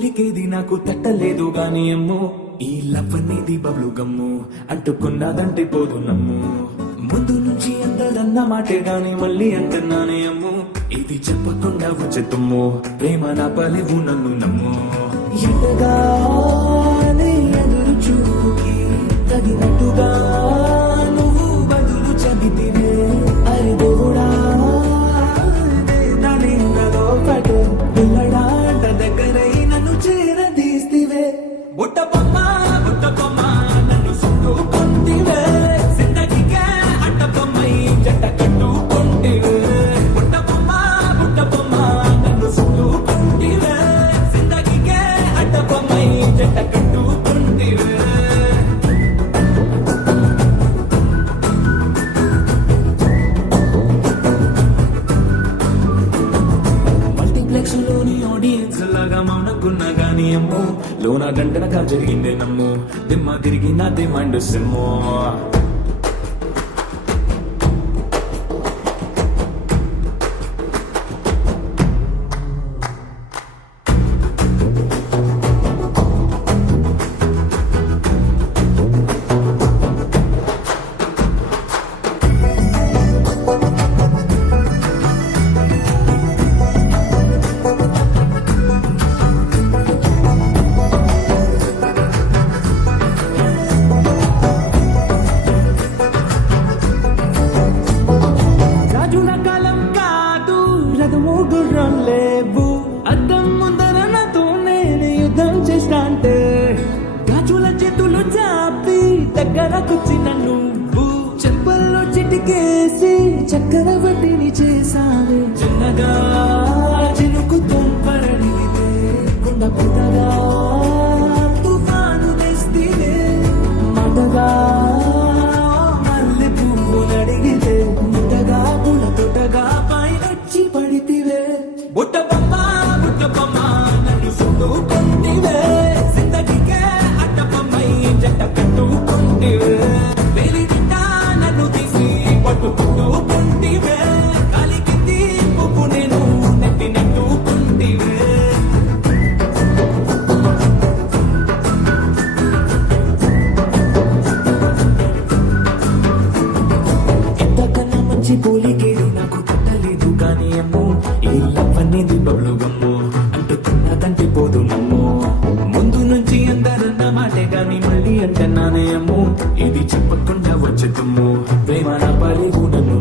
పోలికేది నాకు తట్టలేదు గాని అమ్మో ఈ లవ్ అనేది బబ్లు గమ్ము అంటుకున్నదంటే పోదు నమ్ము ముందు నుంచి అందరన్న మాటే గాని మళ్ళీ అంటున్నానే అమ్ము ఇది చెప్పకుండా వచ్చే తుమ్ము ప్రేమ నా పలివు నన్ను నమ్ము ఎంతగానే ఎదురు చూకి తగినట్టుగా నువ్వు బదులు చెబితివే అరే దేవుడా నాలో పడు పిల్లడాంట దగ్గరై నన్ను చేరదీస్తివే బుట్ట బొమ్మ నన్ను చుట్టుకుంటివే జిందగీకే అట్ట బొమ్మై జట్ట కట్టుకుంటివే బుట్ట బొమ్మ నన్ను చుట్టుకుంటివే జిందగీకే అట్ట బొమ్మై జట్ట కట్టుకుంటివే మల్టీప్లెక్స్ లోని ఆడియన్స్ లాగా మౌనకున్నా గానీ అమ్మో లోన గంటనగా జరిగిందే నమ్ము దిమ్మ తిరిగి నాదే మైండ్ సిమ్మో రాజుల కాలం కాదు రథము గుర్రం లేవు అద్దం ముందర నాతో నేను యుద్ధం చేస్తా అంటే రాజుల చేతులు చాపి దగ్గరకొచ్చిన నువ్వు చెంపల్లో చిటికేసి చక్రవర్తిని చేసావే చిన్నగా చినుకు తుంపరడిగితే గుండ పుట్టగా తుఫాను తెస్తివే మాటగా మల్లె పువ్వు నడిగితే ముట్టగా పుల తొట్టగా పైనొచ్చి పడితివే బుట్ట బొమ్మ నన్ను చుట్టుకుంటివే జిందగీకే అట్ట బొమ్మై జట్ట కట్టుకుంటివే వేలి నిండా నన్ను తీసి పట్టుకుంటివే కాలి కింది పువ్వు నేను నెట్టి నెట్టుకుంటివే ఎంతకన్నా మంచి పోలికేది నాకు తట్టలేదు కానీ అమ్మో ఈ లవ్ అనేది బబ్లు గమ్ము అంటుకున్నదంటే పోదు నమ్ము ముందు నుంచి అందరన్న మాటే గాని మళ్ళీ అంటున్నానే అమ్ము ఇది చెప్పకుండా వచ్చే తుమ్ము ప్రేమ నా పలివు నన్ను